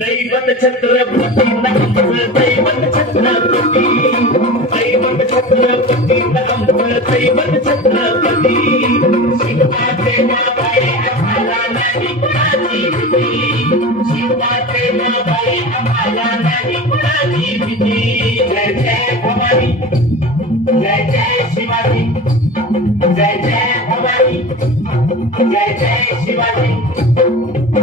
दैवत छत्रपती दैवत छत्रपती दैवत छत्रपती दैवत छत्रपती शिवाचे माबाई आम्हाला नाही कुणाची भीती शिवाचे माबाई आम्हाला नाही कुणाची भीती जय जय भवानी जय जय शिवाजी जय जय भवानी जय जय शिवाजी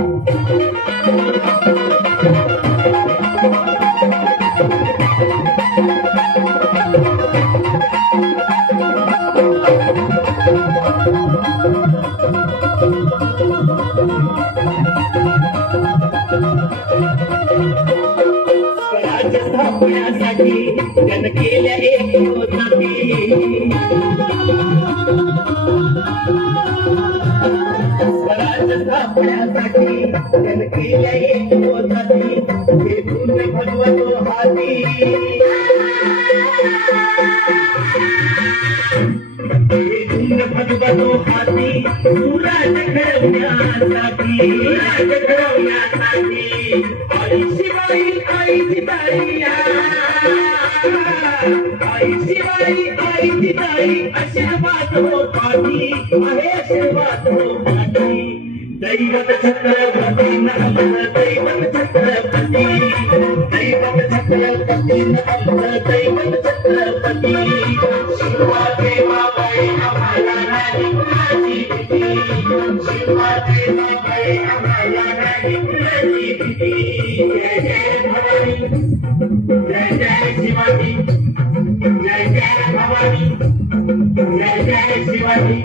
स्वराज्य स्थापण्यासाठी जन केल्या एक योजनाती स्वराज्य स्थापण्यासाठी जन केल्या एक योजनाती भेटून भगवतो हाती भगवतो हाती सुराज घडवण्यासाठी आई शिवाई आई जिताई आई शिवाई आई जिताई आशीर्वाद हो पाठी आहे आशीर्वाद हो पाठी दैवत छत्रपती नमः दैवत छत्रपती दैवत छत्रपती नमः दैवत छत्रपती शिवाचे माबाई आम्हाला नाही कुणाची भीती शिवाचे माबाई आम्हाला नाही कुणाची भीती जय जय भवानी जय जय शिवाजी जय जय भवानी जय जय शिवाजी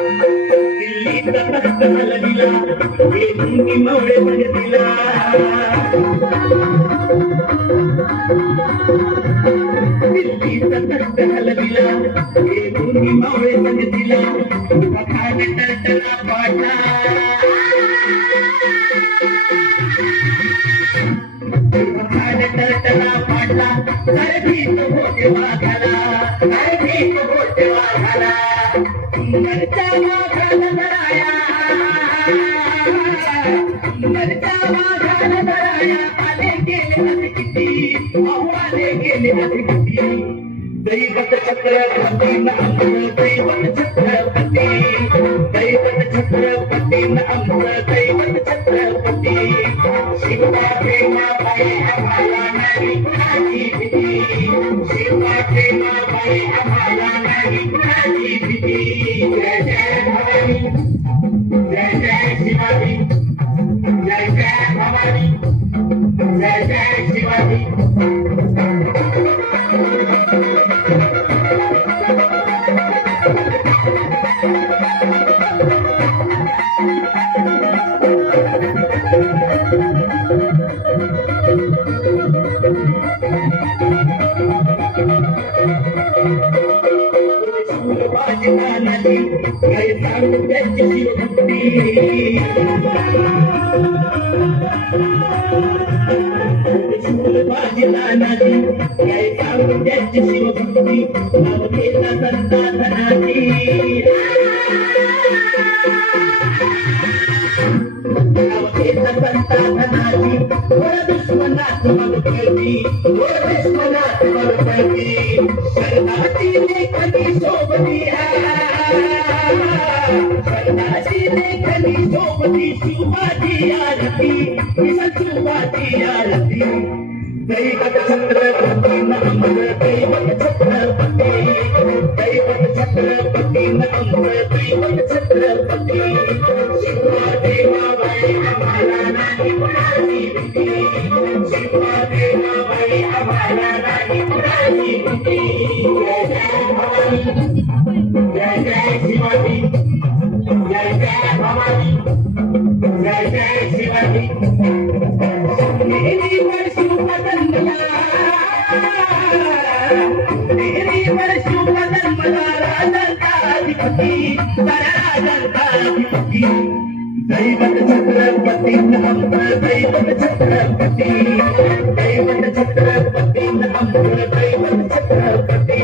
दिल्लीचा तख्त हलविला वेदूंनी मवळे भजविला दिल्लीचा तख्त हलविला वेदूंनी मवळे भजविला पखाड टळटळा पाटा पखाड टळटळा पाटा भीत होते वाघाला भीत होते वाघाला मरता वाघाला बराया मरता वाघाला बराया आले गेले असे किती आले गेले असे किती दैवत छत्रपती नमः दैवत छत्रपती दैवत छत्रपती नमः दैवत छत्रपती शिवाचे माबाई आम्हाला नाही कुणाची भीती शिवाचे माबाई आम्हाला नाही कुणाची भीती जय जय भवानी जय जय शिवाजी जय जय भवानी जय जय शिवाजी दैवत छत्रपती नमः दैवत छत्रपती दैवत छत्रपती आमचं दैवत छत्रपती शिवदेवाबाई आम्हाला नाही कुणाची भीती शिवदेवाबाई आम्हाला नाही कुणाची भीती जय जय भवानी जय जय शिवाजी जय जय भवानी जय जय शिवाजी देवीवर शुभ जन्मला देवीवर शुभ जन्मला राजाधिपती राजाधिपती दैवत छत्रपती आमचं दैवत छत्रपती दैवत छत्रपती आमचं दैवत छत्रपती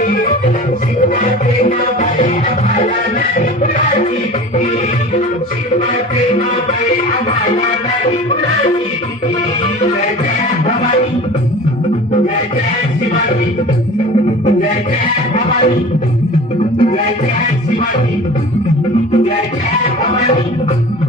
शिवदेवाबाई आम्हाला नाही कुणाची भीती शिवदेवाबाई आम्हाला नाही कुणाची भीती जय जय भवानी जय जय शिवाजी जय जय भवानी जय जय शिवाजी जय जय भवानी